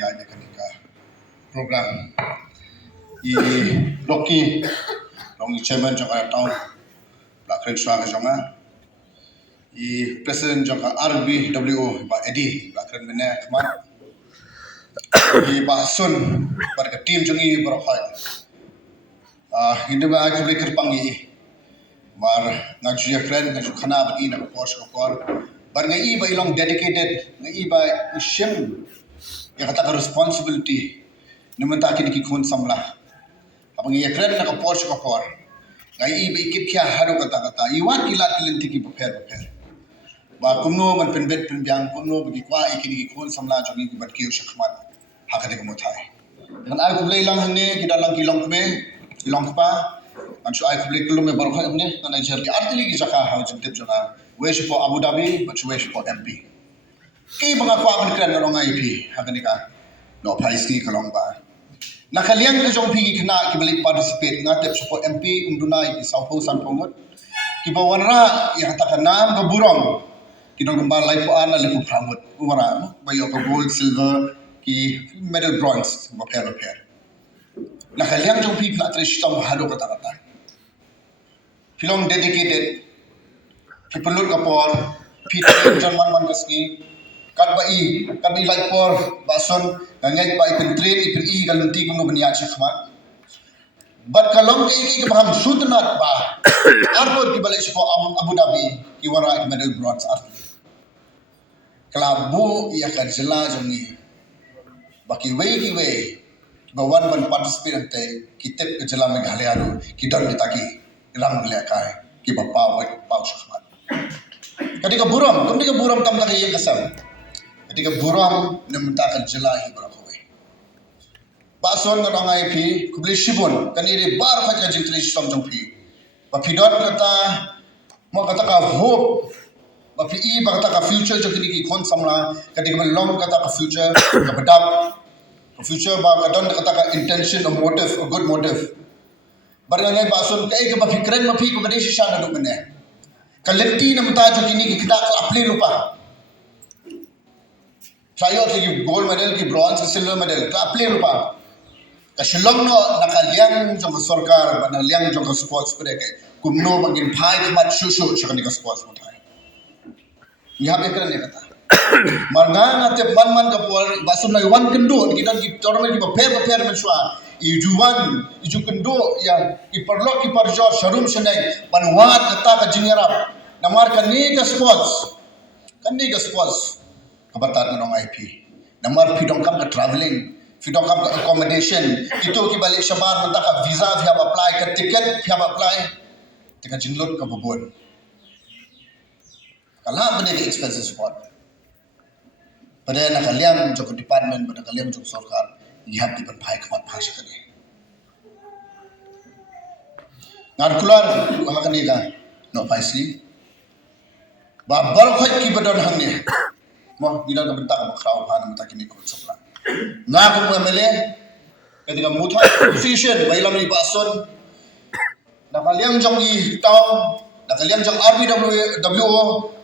ya kanika program I Loki long chairman jong town la kren swa ga jonga I president jong RBWO ba edi la kren mena kama I ba sun bar ka team jong I bro khai hindu ba ai kubli kerpang I mar ngaju kren ngaju khana ba I na post ko kor bar ngai ba ilong dedicated ngai ba shem ya kata responsibility nimenta kini ki khun samla abang ya kren na ko post ko kor ngai ba ikit kya haru kata iwan kilat kilenti ki prepare ba kumno man penbet penbyang kumno bagi kwa ikini ki khun samla jogi ki bat ki ushkhman hakade ko mothai dengan ai kublai lang hne kita lang kilong kme kilong pa anshu ai kublai kulum me barkha amne na Nigeria ki artili ki jaka ha jintip jana wish for Abu Dhabi but wish for MP ki banga kwa ban kran no ngai pi hakani ka no price ki kalong ba nakaliang ka jong pi ki khna ki balik participate nga tip for MP unduna ki South San Pomot ki bawanra ya ta kanam ka burong ki dong ba life an le pu pramot umara ba yo ka gold silver ki medal bronze ba pair nakaliang jong pi flat trish tong halo kata film dedicated people kapor Peter German man kasni kat ba like por bason ngai ba ipin train ipin I galanti kung baniya chakman but kalong ki baham sudnat ba arbor ki balai spo Abu Dhabi ki wara ki medal bronze arti klabu ya ka jela jongi baki way ba one man participate ante kitep ke jela Meghalaya ru ki don bitaki rang le kai ki ba pa chakman ketika buram tam lagi yang kasam ketika buram nementakan jelahi berakhoi bason ngadong IP kubli shibun kaniri bar khaja jitri stom jongpi ba pidot kata mo kata ka hope ba pi ba kata ka future jokini ki kon samla ketika long kata ka future ka badap future ba kadon kata ka intention or motive a good motive barangay bason kai ka ba fikran ma fi ko bade shisha na do mene kalenti na mata jokini ki kita apply lupa tryout ki gold medal ki bronze silver medal ka apply lupa ka shillong no nakaliang jong sarkar banaliang jong sports pare kai kumno bangin phai khamat shushu shakani ka sports mutai yaha be karne kata marga ngate man ka por basun nai wan kendo kita ki tournament ki prepare men shwa iju kendo ya ki parlok ki parjo sharum shenai banwat kata ka jingarap namar kani ka sports kabatat nong IP namar pidong kam ka traveling pidong kam ka accommodation itu ki balik shabar menta ka visa via apply ka ticket via apply tika jinlot ka bobon kala bane ka expenses spot pada nakaliam jok department pada kaliam jok sarkar ihap di panpai kamat bhasha kani ngar kular hakani ka no paisli babar khoi ki badon hangne mo dina ka bentak ka kraw han mata kini ko sapla na ko MLA ketika muthai position bailam ni bason nakaliam jong I taw nakaliam jong RBWO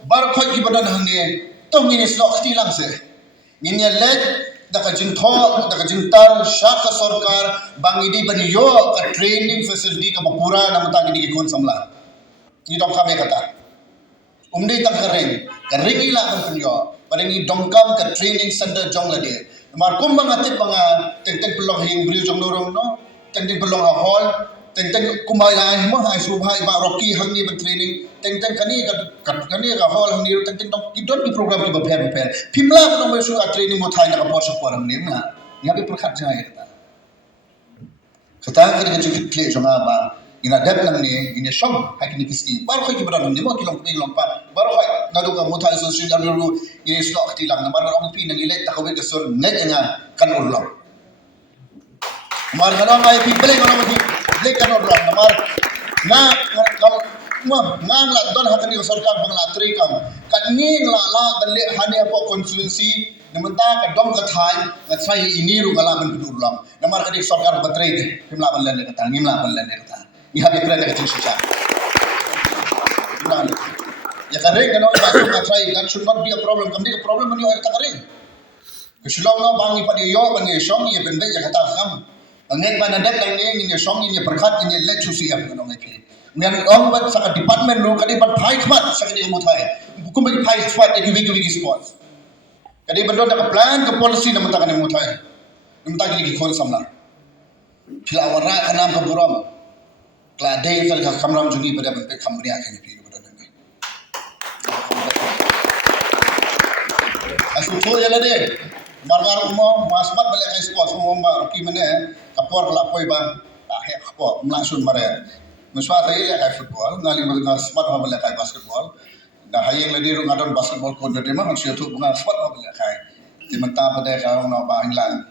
bar khoi ki badon hangne tong ni slok ti lang se nginya let daka jintar shaka sarkar bangidi baniyo ka training facility ka mapura na mata kini ki kon samla ni dom kami kata umdei tak kering ila kan punyo paringi dongkam ka training center jong lade mar kum bangatit banga teng pelong hing bri jong lorong no teng pelong hall teng kumai lai mo hai subhai ba rocky hangni ban training teng kani ka hall hangni teng dong kidon di program ki prepare pimla ko no mesu a training mo thai na ka porsa poram ni na ya be prakhat jai kata kan ji kle jong ba ina dep lang ni ina shom hakini kiski bar khoi ki bran ni mo kilong pa bar khoi nadu ka muthai social ru ini slok ti lang namar ong pi nang ile ta ko ke sur net nga kan urlong mar kana mai pi ble kana mo ble kan urlong namar na ngang la don hakani sarkar bangla tri kam kan ning la balle hani apo constituency nementa ka dom ka thai nga sai ini ru gala ban urlong namar ka dik sarkar batrai de himla balle ka ta ngimla balle ka iha be kira ka shisha ya kare kana ba so ka try that should not be a problem kam dik problem ni ta kare Kesulong no bangi pada yo bangi song ye ben be ya kata kam. Ngai ba na dak dang ni song ni perkhat ni let chu siap no ngai pi. Mian ong bat sa department ro kadi bat phai khmat sa kadi mutai. Bukum bagi phai swat ye gi sports. Kadi bendo dak plan ke policy na mutai kan mutai. Mutai gi khol samna. Filawara kanam ka buram. Klade kal ka kamram jugi pada ben pe kamria kan pi pada ni. Asu cho ya la de. Margar umo masmat balik ke sports umo ki mane kapor la poi ba he kapor mlasun mare meswa tai le kai football ngali ngal smart ba balik kai basketball da hayeng le diru ngadon basketball ko de ma han tu bunga smart ba balik kai di menta pada ka no ba inglan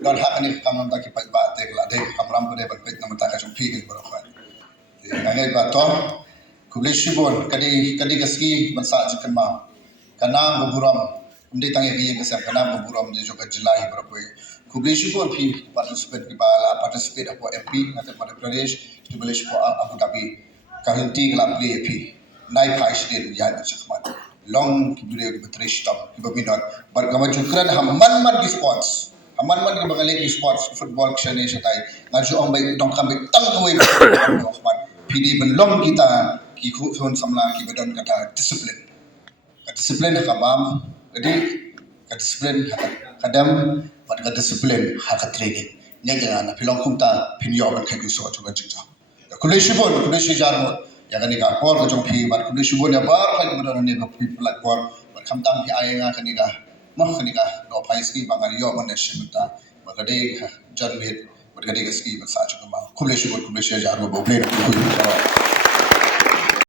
dan hak ni kamam ta ki pai ba te la de kamram pada ba pet na menta ka chumpi ni bro khan ngai ba to kublishibon kadi gaski bansa jikan ma kana buram Umde tangi biye kesam kana buram je joka jilai berapoi. Kubleshi pun pi participate di bala participate apa MP ngate Madhya Pradesh to Balesh po Abu Dhabi kahinti kala play pi. Nai phai state ya chakmat. Long kibure di betrish top kibabinor bergama jukran hamman di sports. Hamman di bagale di sports football kshane shatai. Ngaju ong bai dong kam bai tang koi Ahmad. PD ben long kita ki khun samla ki badon kata discipline. Disiplin kabam jadi disiplin kadam pada disiplin hak training ni jangan pilong kumta pinyo ban kai so tu kan cinta kuleshi jar ya kan ka por ko jong pi bar kuleshi bon ya bar kai benar ni ka pi plat por bar kamtang pi ai nga kan ka mah kan ka no pai ski bangal yo ban shimta magade jar mit magade ski ban sa chu ma kuleshi jar bo ble